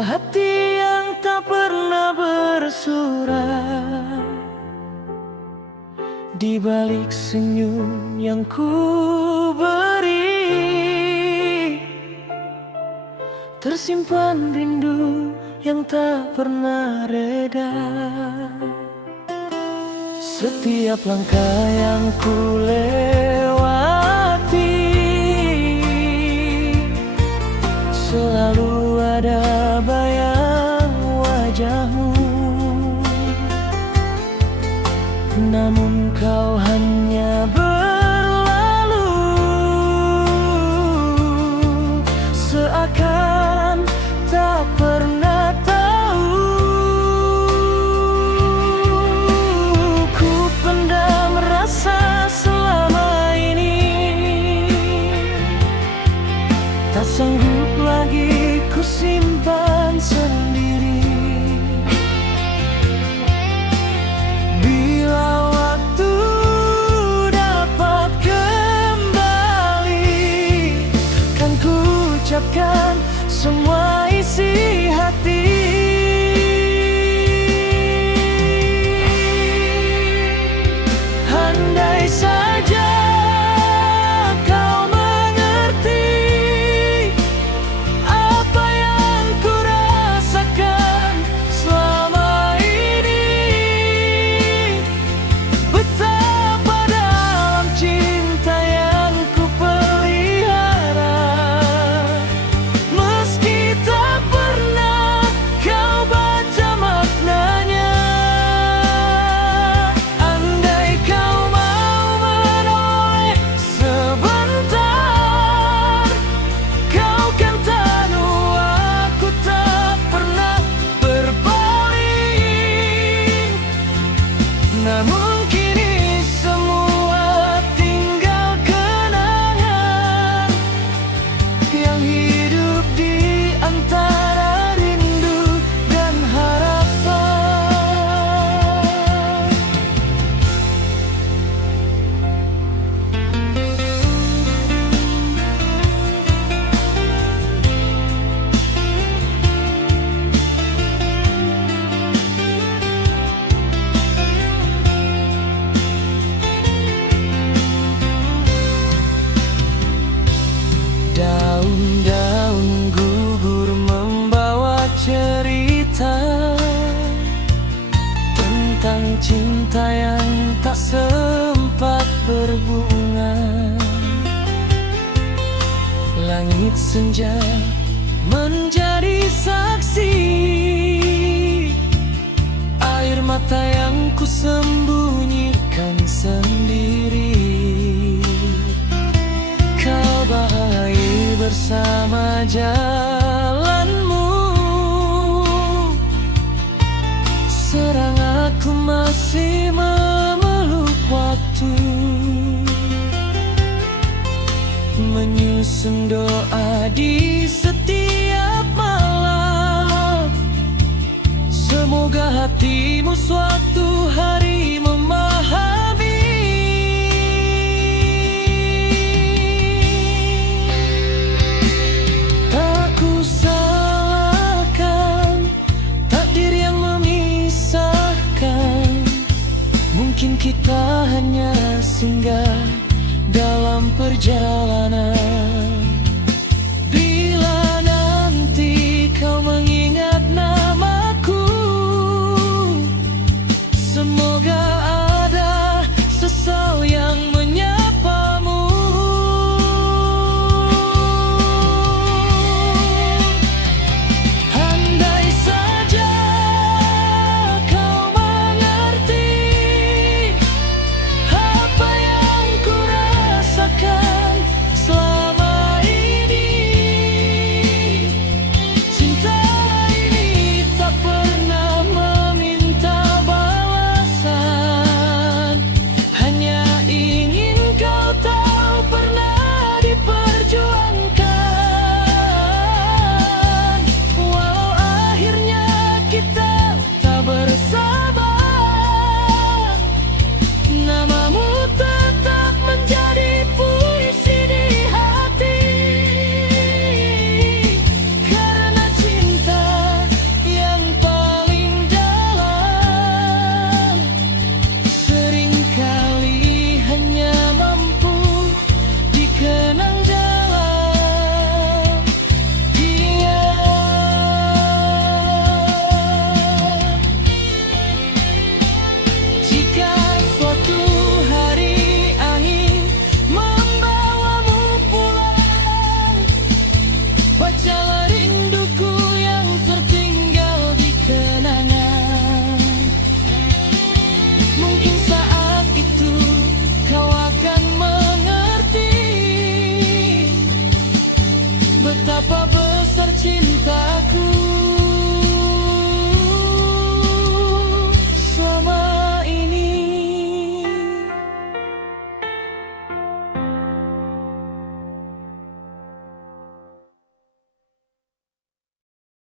hati yang tak pernah bersurat, di balik senyum yang ku beri, tersimpan rindu yang tak pernah reda. Setiap langkah yang ku lewati, selalu ada bayang wajahmu. Namun kau hanya berlalu, seakan tak pernah tahu. Ku pendam rasa selama ini, tak sanggup lagi ku simpan sendiri. Bila waktu dapat kembali, kan ku ucapkan semua isi hati. Andai saja kau mengerti apa yang ku rasakan selama ini, betapa dalam cinta yang ku pelihara. Meski tak pernah kau baca maknanya, andai kau mau menoleh sebentar, kau kan tahu aku tak pernah berpaling. Namun kini semua tinggal kenangan yang hidup di antara rindu dan harapan. Daun-daun gugur membawa cerita tentang cinta yang tak sempat berbunga. Langit senja menjadi saksi, air mata yang ku sembunyikan sendiri. Kau bahagia bersama jalanmu, sedang aku masih memeluk waktu, menyusun doa di setiap malam. Semoga hatimu suatu hari memahami. Tak ku salahkan takdir yang memisahkan, mungkin kita hanya singgah dalam perjalanan.